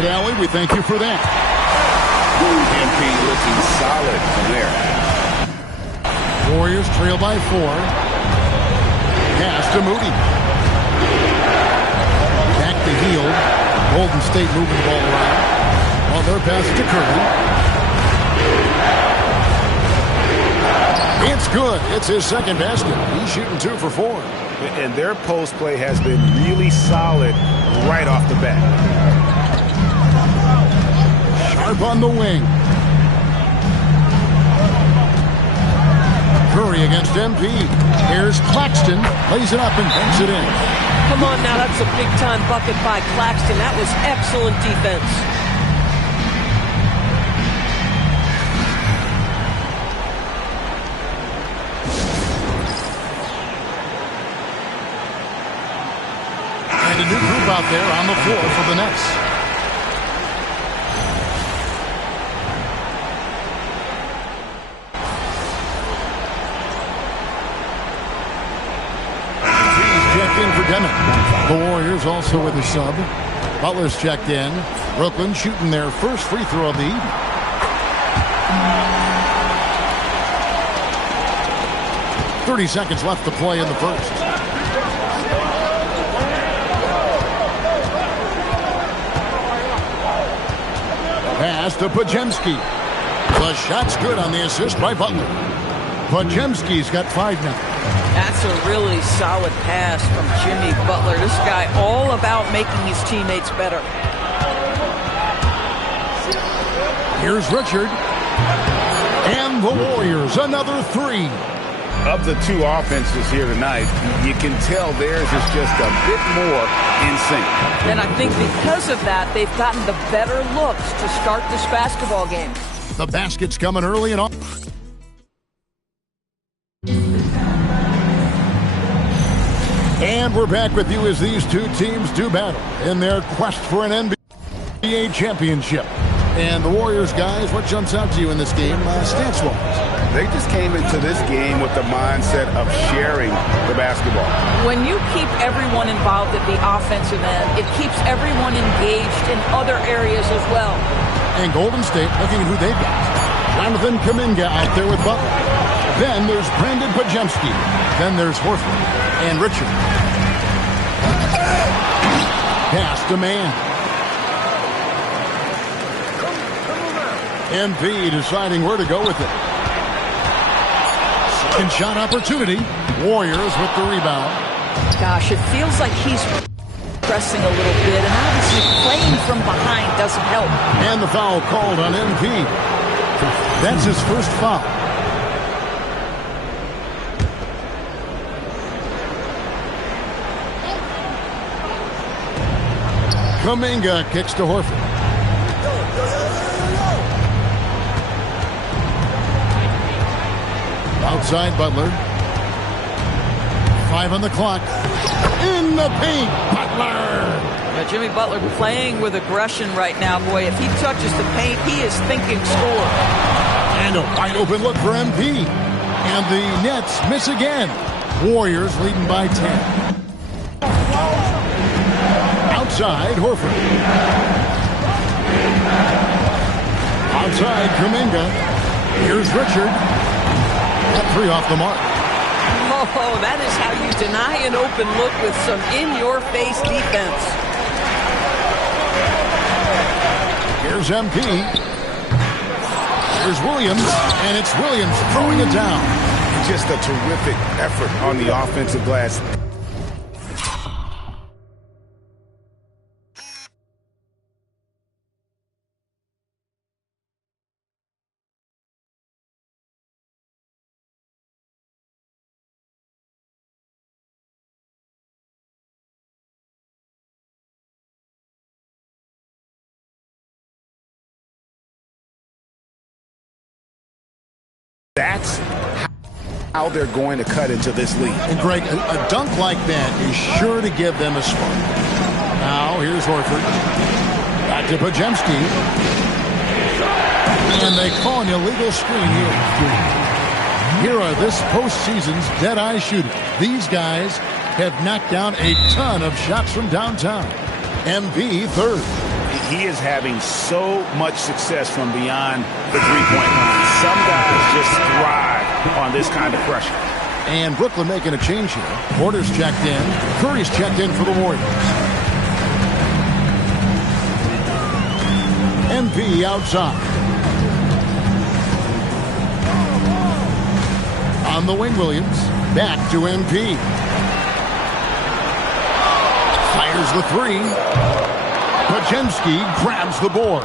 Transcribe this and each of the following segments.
right, Allie, we thank you for that. MP looking solid from there. Warriors trail by 4. Pass to Moody. Back to Hield. Golden State moving the ball around. While their pass to Curry. It's good. It's his second basket. He's shooting 2 for 4. And their post play has been really solid right off the bat. Sharp on the wing. Curry against MP. Here's Claxton. Lays it up and banks it in. Come on now, that's a big-time bucket by Claxton. That was excellent defense. And a new group out there on the floor for the Nets. The Warriors also with a sub. Butler's checked in. Brooklyn shooting their first free throw of the evening. .30 seconds left to play in the first. Pass to Podziemski. The shot's good on the assist by Butler. Podziemski's got 5 now. That's a really solid pass from Jimmy Butler. This guy all about making his teammates better. Here's Richard. And the Warriors, another 3. Of the 2 offenses here tonight, you can tell theirs is just a bit more in sync. And I think because of that, they've gotten the better looks to start this basketball game. The basket's coming early and on. And we're back with you as these 2 teams do battle in their quest for an NBA championship. And the Warriors, guys, what jumps out to you in this game stance-wise? They just came into this game with the mindset of sharing the basketball. When you keep everyone involved at the offensive end, it keeps everyone engaged in other areas as well. And Golden State looking at who they've got. Jonathan Kuminga out there with Butler. Then there's Brandon Podziemski. Then there's Horford and Richard. Pass to man. MP deciding where to go with it. Second shot opportunity. Warriors with the rebound. Gosh, it feels like he's pressing a little bit, and obviously playing from behind doesn't help. And the foul called on MP. That's his first foul. Kuminga kicks to Horford. Outside Butler. 5 on the clock. In the paint, Butler. Now, Jimmy Butler playing with aggression right now. Boy, if he touches the paint, he is thinking score. And a wide open look for MP. And the Nets miss again. Warriors leading by 10. Outside, Horford. Outside, Kuminga. Here's Richard. That 3 off the mark. Oh, that is how you deny an open look with some in-your-face defense. Here's MP. Here's Williams. And it's Williams throwing it down. Just a terrific effort on the offensive glass. That's how they're going to cut into this lead. And Greg, a dunk like that is sure to give them a spark. Now, here's Horford. Back to Podziemski. And they call an illegal screen here. Here are this postseason's dead-eye shooters. These guys have knocked down a ton of shots from downtown. MP third. he is having so much success from beyond the three-point line. Some guys just thrive on this kind of pressure. And Brooklyn making a change here. Porter's checked in. Curry's checked in for the Warriors. MP outside. On the wing, Williams. Back to MP. Fires the three. Pajemski grabs the board.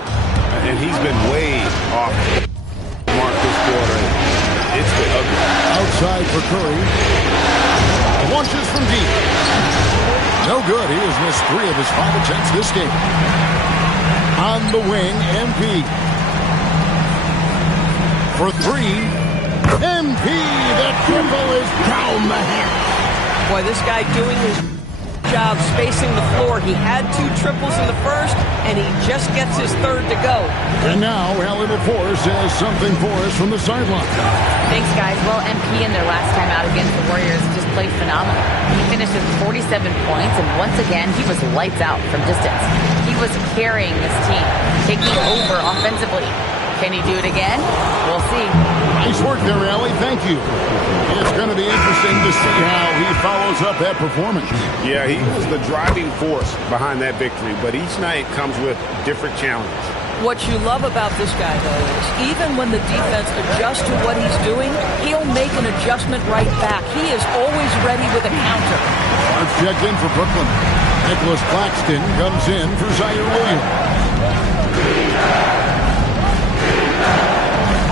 And he's been way off mark this quarter. It's been ugly. Outside for Curry. Launches from deep. No good. He has missed 3 of his 5 attempts this game. On the wing, MP. For 3. MP, the triple is down the hatch. Boy, this guy doing his job spacing the floor. He had 2 triples in the first, and he just gets his 3rd to go. And now, Allie LaForce has something for us from the sideline. Thanks, guys. Well, MP in their last time out against the Warriors just played phenomenal. He finished with 47 points, and once again, he was lights out from distance. He was carrying this team, taking over offensively. Can he do it again? We'll see. Nice work there, Allie. Thank you. It's going to be interesting to see how he follows up that performance. Yeah, he was the driving force behind that victory, but each night comes with different challenges. What you love about this guy, though, is even when the defense adjusts to what he's doing, he'll make an adjustment right back. He is always ready with a counter. Marks checked in for Brooklyn. Nicholas Claxton comes in for Zaire Williams.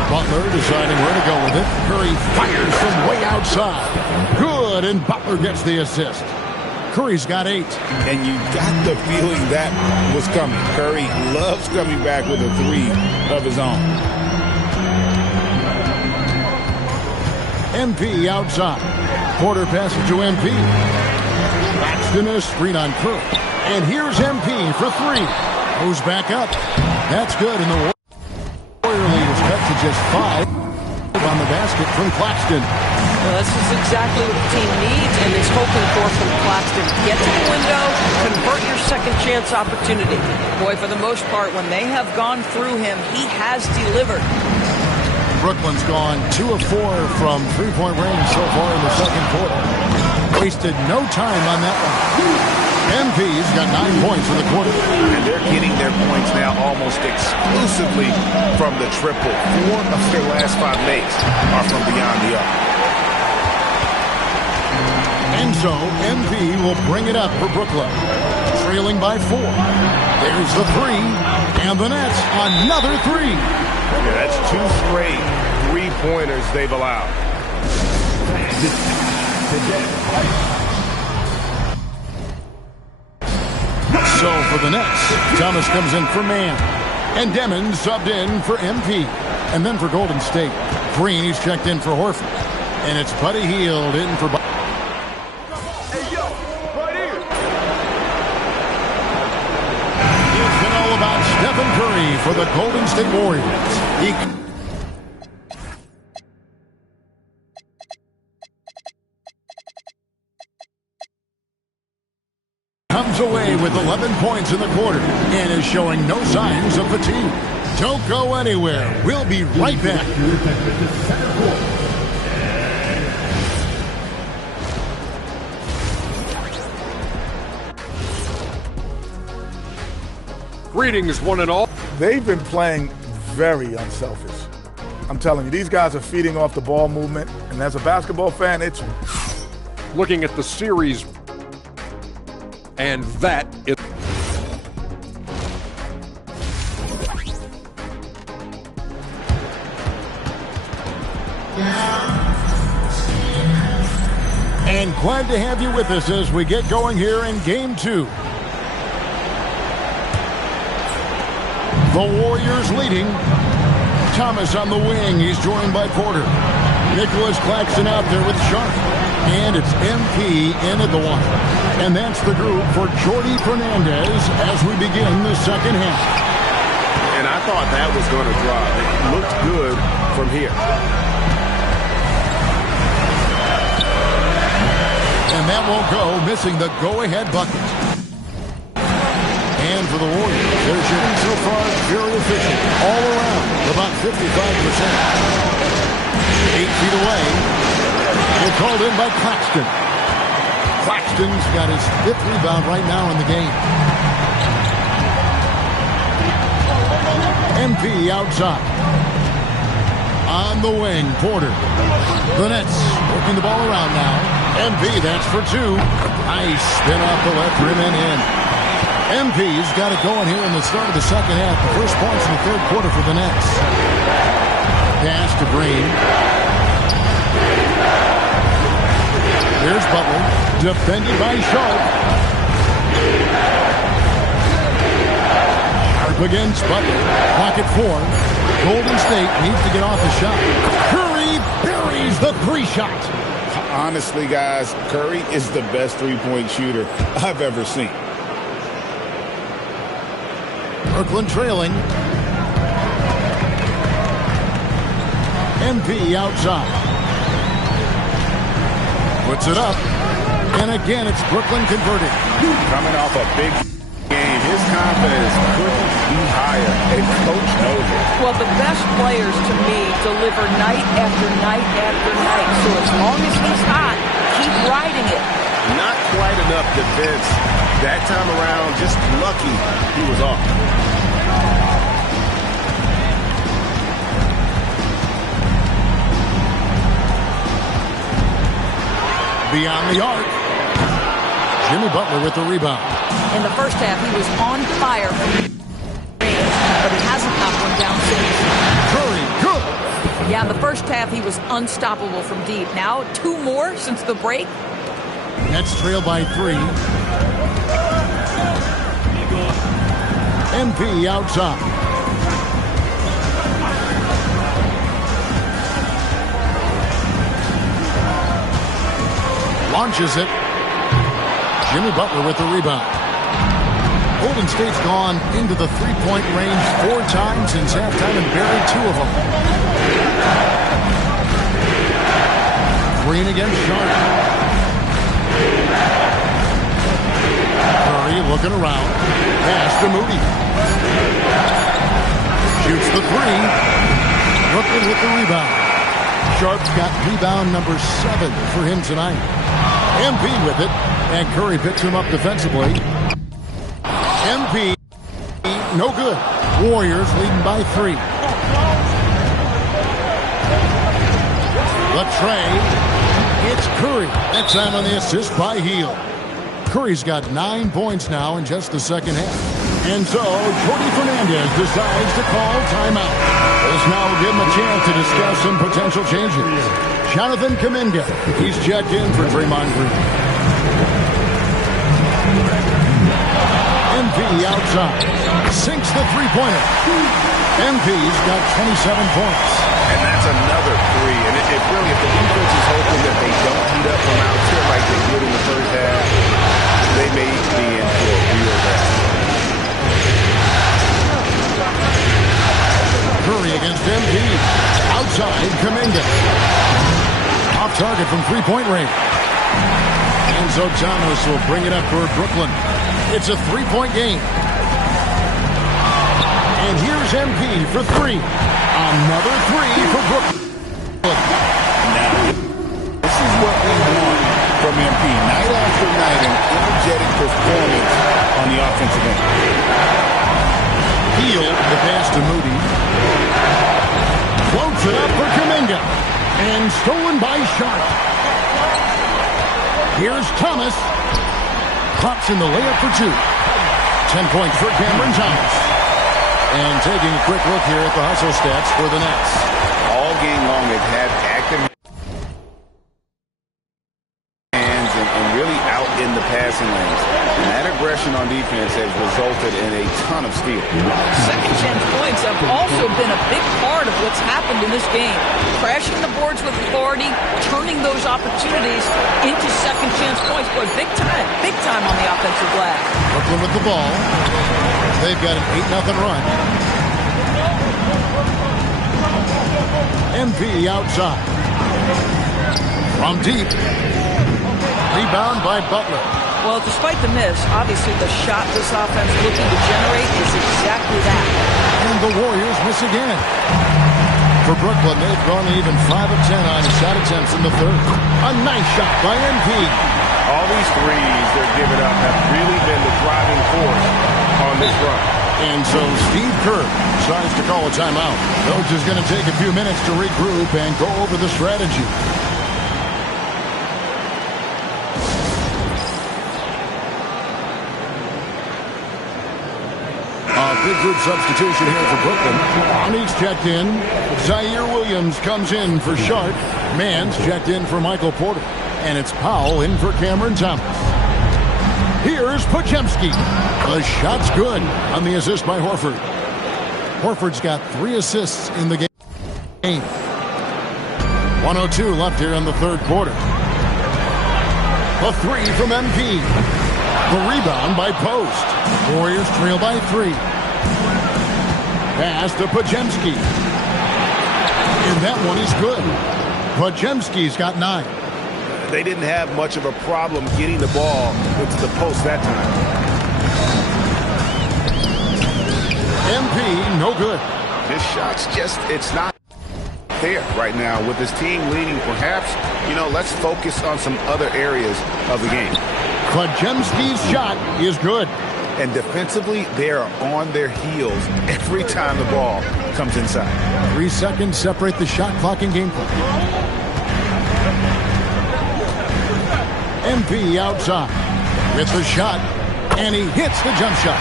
Butler deciding where to go with it. Curry fires from way outside. Good, and Butler gets the assist. Curry's got 8. And you got the feeling that was coming. Curry loves coming back with a 3 of his own. MP outside. Porter passes to MP. Claxton a screen on Curry. And here's MP for 3. Goes back up. That's good, and the Warrior lead is cut to just 5 on the basket from Claxton. Well, this is exactly what the team needs and is hoping for from Claxton. Get to the window, convert your second chance opportunity. Boy, for the most part, when they have gone through him, he has delivered. Brooklyn's gone 2 of 4 from three-point range so far in the second quarter. Wasted no time on that one. MP's got 9 points in the quarter. And they're getting their points now almost exclusively from the triple. 4 of their last 5 makes are from beyond the arc. And so, MP will bring it up for Brooklyn. Trailing by 4. There's the 3. And the Nets, another 3. Yeah, that's 2 straight 3-pointers they've allowed. So for the Nets, Thomas comes in for Mann. And Demon subbed in for MP. And then for Golden State, Green, he's checked in for Horford. And it's Buddy Hield in for... It's been all about Stephen Curry for the Golden State Warriors. He comes away with 11 points in the quarter and is showing no signs of fatigue. Don't go anywhere. We'll be right back. Greetings, one and all. They've been playing very unselfish. I'm telling you, these guys are feeding off the ball movement, and as a basketball fan, it's... Looking at the series, and that is... And glad to have you with us as we get going here in Game 2. The Warriors leading. Thomas on the wing. He's joined by Porter. Nicholas Claxton out there with Sharp. And it's MP in at the one. And that's the group for Jordi Fernandez as we begin the second half. And I thought that was going to drop. It looked good from here. And that won't go, missing the go-ahead bucket. And for the Warriors, there's your very efficient all around, about 55%. 8 feet away. They're called in by Claxton. Claxton's got his 5th rebound right now in the game. MP outside. On the wing, Porter. The Nets working the ball around now. MP, that's for 2. Nice spin off the left rim and in. MP's got it going here in the start of the second half. The first points in the third quarter for the Nets. Pass to Green. Here's Butler. Defended by Sharp. Sharp against Butler. Pocket 4. Golden State needs to get off the shot. Curry buries the 3-shot. Honestly, guys, Curry is the best three-point shooter I've ever seen. Brooklyn trailing. MP outside. Puts it up. And again, it's Brooklyn converted. Coming off a big game, his confidence couldn't be higher, and coach knows it. Well, the best players, to me, deliver night after night after night. So as long as he's hot, keep riding it. Not quite enough defense that time around. Just lucky he was off. Beyond the arc. Jimmy Butler with the rebound. In the first half, he was on fire, but he hasn't knocked one down since. Curry, good. Yeah, in the first half, he was unstoppable from deep. Now, 2 more since the break. Nets trail by 3. MP outside. Launches it. Jimmy Butler with the rebound. Golden State's gone into the three-point range 4 times since halftime and buried 2 of them. Green against Sharp. Curry looking around. Pass to Moody. Shoots the 3. Brooklyn with the rebound. Sharp's got rebound number 7 for him tonight. MP with it, and Curry picks him up defensively. MP, no good. Warriors leading by 3. The tray. It's Curry. That time on the assist by Hield. Curry's got 9 points now in just the second half. And so, Jordi Fernandez decides to call timeout. This now will give him a chance to discuss some potential changes. Jonathan Kuminga, he's checked in for Draymond Green. MP outside, sinks the 3-pointer. MP's got 27 points. And that's another 3. And it really, if the defense is hoping that they don't heat up from out here like they did in the first half, they may be in for a real rest. Curry against MP. Outside, Kuminga. Off target from 3-point range. Enzo Thomas will bring it up for Brooklyn. It's a 3-point game. And here's MP for 3. Another 3 for Brooklyn. Now, this is what we want from MP. Night after night, an energetic performance on the offensive end. Hield the pass to Moody. Floats it up for Kuminga. And stolen by Sharp. Here's Thomas. Pops in the layup for 2. 10 points for Cameron Thomas. And taking a quick look here at the hustle stats for the Nets. All game long, they've had active hands and really out in the passing lanes. And that aggression on defense has resulted in a ton of steals. Second chance points have also been a big part of what's happened in this game. Crashing the boards with authority, turning those opportunities into second chance points. Boy, big time on the offensive glass. Brooklyn with the ball. They've got an 8-0 run. MP outside. From deep. Rebound by Butler. Well, despite the miss, obviously the shot this offense looking to generate is exactly that. miss again. For Brooklyn, they've gone even 5 of 10 on shot attempts in the third. A nice shot by MP. All these threes they're giving up have really been the driving force on this run. And so Steve Kerr decides to call a timeout. Coach is going to take a few minutes to regroup and go over the strategy. Big group substitution here for Brooklyn. Onyx checked in. Zaire Williams comes in for Sharp. Mans checked in for Michael Porter. And it's Powell in for Cameron Thomas. Here's Podziemski. The shot's good on the assist by Horford. Horford's got 3 assists in the game. 1:02 left here in the third quarter. A 3 from MP. The rebound by Post. Warriors trail by 3. Pass to Podziemski. And that one is good. Podziemski's got 9. They didn't have much of a problem getting the ball into the post that time. MP, no good. This shot's just, it's not there right now with this team leading. Perhaps, let's focus on some other areas of the game. Podziemski's shot is good. And defensively, they are on their heels every time the ball comes inside. 3 seconds separate the shot clock and game clock. MP outside with the shot, and he hits the jump shot.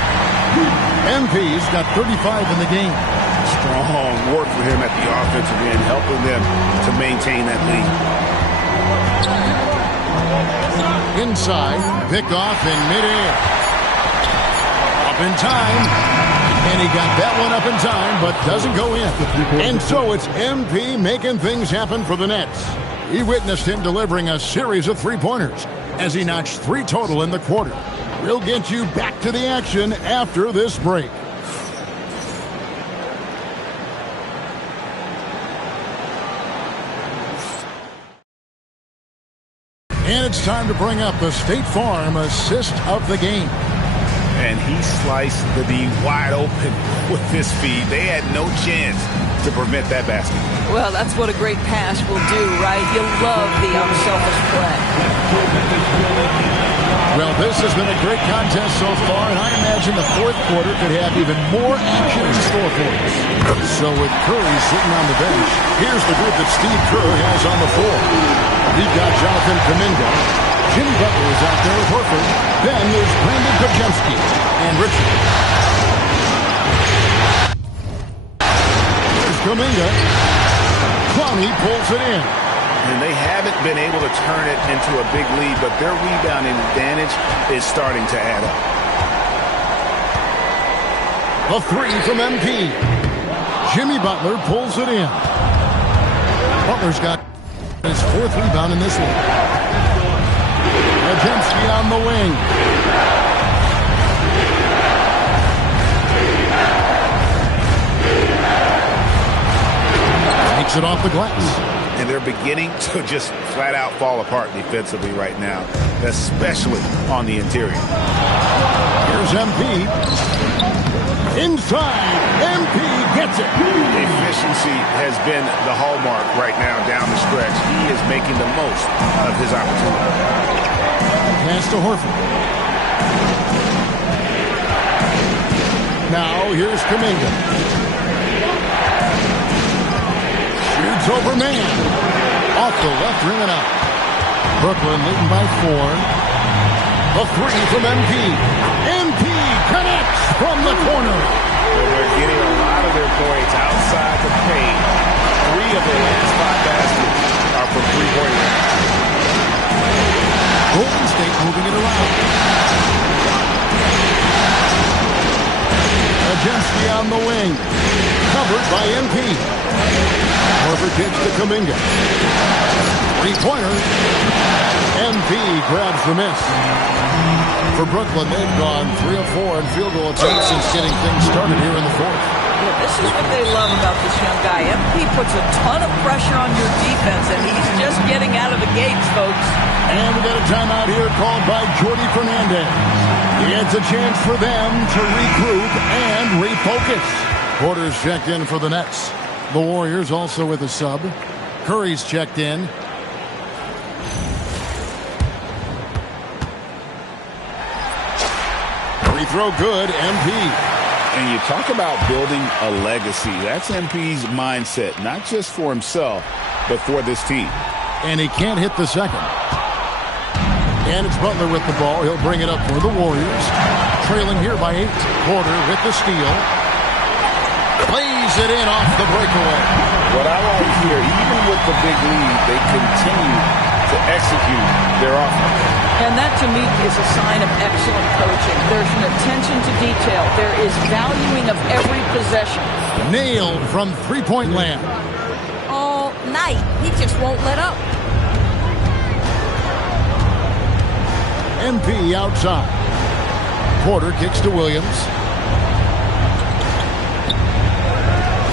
MP's got 35 in the game. Strong work for him at the offensive end, helping them to maintain that lead. Inside, pick off in midair. Up in time, and he got that one up in time, but doesn't go in. And so it's MP making things happen for the Nets. He witnessed him delivering a series of 3-pointers as he notched 3 total in the quarter. We'll get you back to the action after this break. And it's time to bring up the State Farm assist of the game. And he sliced the D wide open with his feed. They had no chance to prevent that basket. Well, that's what a great pass will do, right? You love the unselfish play. Well, this has been a great contest so far, and I imagine the fourth quarter could have even more action in store for us. So with Curry sitting on the bench, here's the group that Steve Kerr has on the floor. We've got Jonathan Kuminga. Jimmy Butler is out there with Horford. Then there's Brandon Podziemski and Richard. There's Kuminga. Clowney pulls it in. And they haven't been able to turn it into a big lead, but their rebounding advantage is starting to add up. A 3 from MP. Jimmy Butler pulls it in. Butler's got his 4th rebound in this one. Podziemski on the wing. Takes it off the glass. And they're beginning to just flat out fall apart defensively right now, especially on the interior. Here's MP. Inside. MP gets it. Efficiency has been the hallmark right now down the stretch. He is making the most of his opportunity. Pass to Horford. Now here's Kuminga. Shoots over man. Off the left rim and out. Brooklyn leading by 4. A 3 from MP. MP connects from the corner. Well, they're getting a lot of their points outside the paint. 3 of their last 5 baskets are from 3-point range. Golden State moving it around. Podziemski on the wing. Covered by MP. Horford kicks to Kuminga. 3-pointer. MP grabs the miss. For Brooklyn, they've gone 3 of 4 in field goal attempts since getting things started here in the fourth. Yeah, this is what they love about this young guy. MP puts a ton of pressure on your defense, and he's just getting out of the gates, folks. And we got a timeout here called by Jordi Fernandez. It's a chance for them to regroup and refocus. Porter's checked in for the Nets. The Warriors also with a sub. Curry's checked in. Free throw good, MP. And you talk about building a legacy. That's MP's mindset, not just for himself, but for this team. And he can't hit the second. And it's Butler with the ball. He'll bring it up for the Warriors. Trailing here by 8. Porter with the steal. Plays it in off the breakaway. What I like here, even with the big lead, they continue to execute their offense. And that, to me, is a sign of excellent coaching. There's an attention to detail. There is valuing of every possession. Nailed from three-point land. All night. He just won't let up. MP outside. Porter kicks to Williams.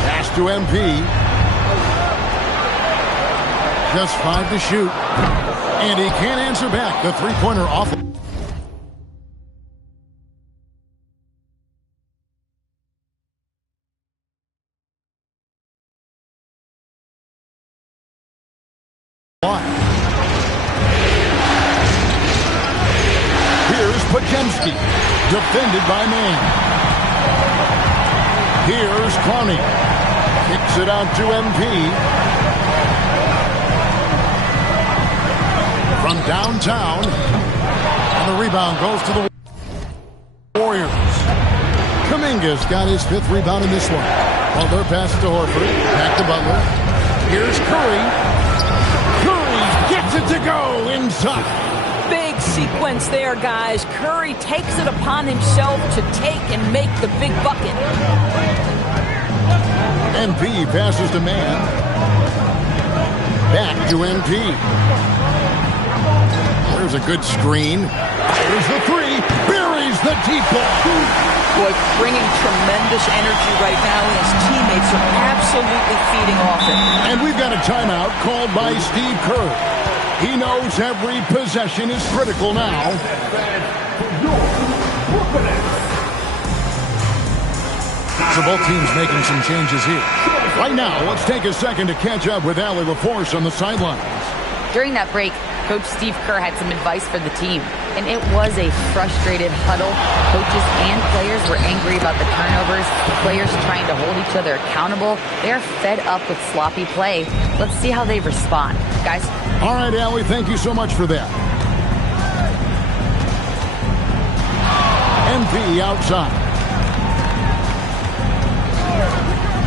Pass to MP. Just 5 to shoot. And he can't answer back. The three-pointer off. Here's Podziemski. Defended by Mann. Here's Carney. Kicks it out to MP. From downtown, and the rebound goes to the Warriors. Kuminga's got his 5th rebound in this one. Butler passes to Horford, back to Butler. Here's Curry. Curry gets it to go inside. Big sequence there, guys. Curry takes it upon himself to take and make the big bucket. MP passes to Mann. Back to MP. There's a good screen. There's the 3. Buries the deep ball. Boy, bringing tremendous energy right now, and his teammates are absolutely feeding off it. And we've got a timeout called by Steve Kerr. He knows every possession is critical now. So both teams making some changes here. Right now, let's take a second to catch up with Allie LaForce on the sidelines. During that break, Coach Steve Kerr had some advice for the team, and it was a frustrated huddle. Coaches and players were angry about the turnovers, players trying to hold each other accountable. They're fed up with sloppy play. Let's see how they respond. Guys? All right, Allie, thank you so much for that. MP outside.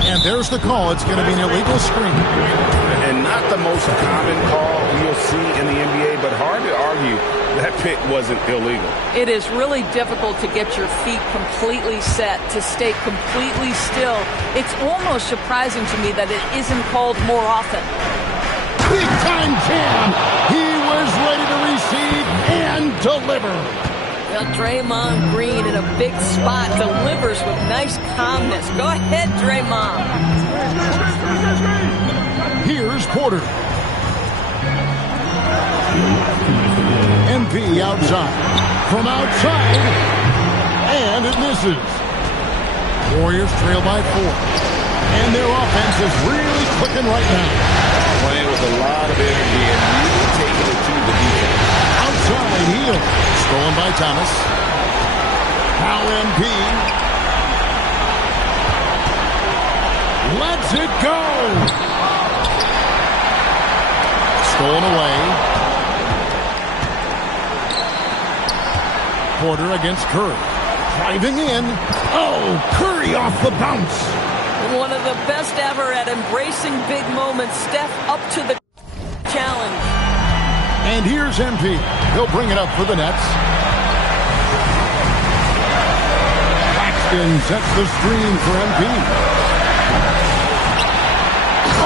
And there's the call. It's going to be an illegal screen. And not the most common call you'll see in the NBA, but hard to argue that pick wasn't illegal. It is really difficult to get your feet completely set, to stay completely still. It's almost surprising to me that it isn't called more often. Big time jam. He was ready to receive and deliver. Well, Draymond Green in a big spot delivers with nice calmness. Go ahead, Draymond. Here's Porter. MP outside. From outside. And it misses. Warriors trail by 4. And their offense is really clicking right now. Playing with a lot of energy and really taking it to the defense. Outside heel. Stolen by Thomas. Now MP. Lets it go. Stolen away. Porter against Curry. Driving in. Oh, Curry off the bounce. One of the best ever at embracing big moments. Steph up to the challenge. And here's MP. He'll bring it up for the Nets. Claxton sets the screen for MP.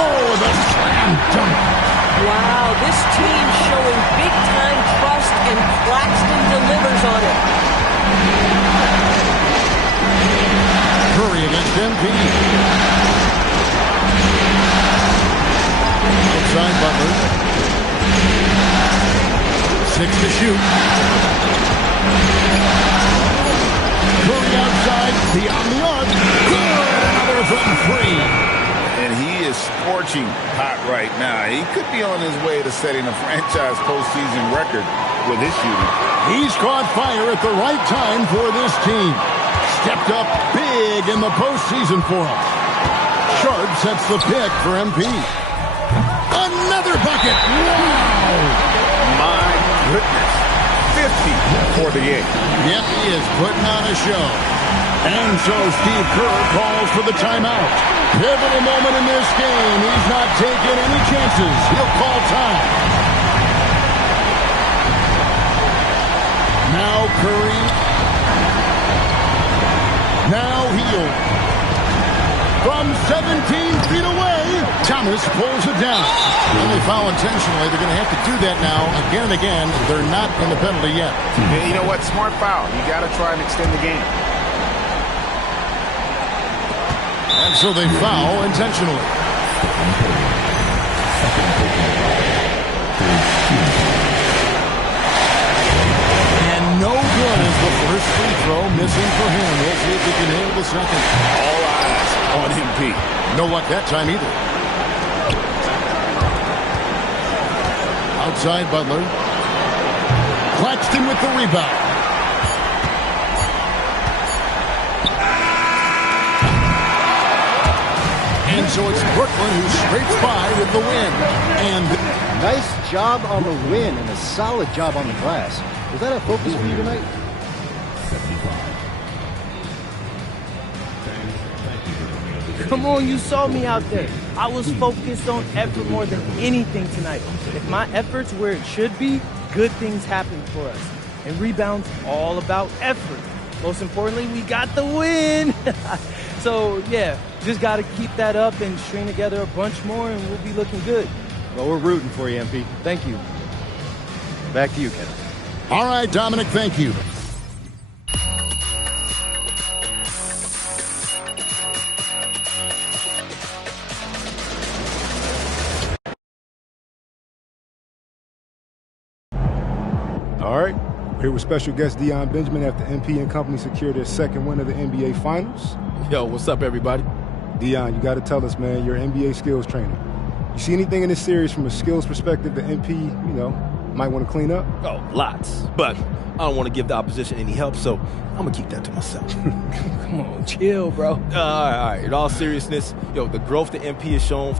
Oh, the slam dunk. Wow, this team showing big-time trust, and Claxton delivers on it. Curry against MP. Outside Butler. 6 to shoot. Curry outside, beyond the arc. Good! Another three. And he is scorching hot right now. He could be on his way to setting a franchise postseason record with his shooting. He's caught fire at the right time for this team. Stepped up big in the postseason for us. Sharp sets the pick for MP. Another bucket. Wow. My goodness. 50 for the game. Yep, he is putting on a show. And so Steve Kerr calls for the timeout. Pivotal moment in this game. He's not taking any chances. He'll call time. Now Curry. Now Hield. From 17 feet away, Thomas pulls it down. When they foul intentionally, they're going to have to do that now again and again. They're not in the penalty yet. You know what? Smart foul. You got to try and extend the game. And so they foul intentionally. And no good is the first free throw missing for him. We'll see if he can handle the second. All eyes on MP. No luck that time either. Outside Butler. Claxton with the rebound. And so it's Brooklyn who scrapes by with the win. And nice job on the win and a solid job on the glass. Was that a focus for you tonight? Come on, you saw me out there. I was focused on effort more than anything tonight. If my effort's where it should be, good things happen for us. And rebounds all about effort. Most importantly, we got the win. So, yeah, just got to keep that up and string together a bunch more, and we'll be looking good. Well, we're rooting for you, MP. Thank you. Back to you, Kevin. all right, Dominic, thank you. All right, here with special guest Deion Benjamin after MP and company secured their second win of the NBA Finals. Yo, what's up, everybody? Deion, you got to tell us, man, you're an NBA skills trainer. You see anything in this series from a skills perspective that MP, might want to clean up? Oh, lots. But I don't want to give the opposition any help, so I'm going to keep that to myself. Come on, chill, bro. All right. In all seriousness, the growth that MP has shown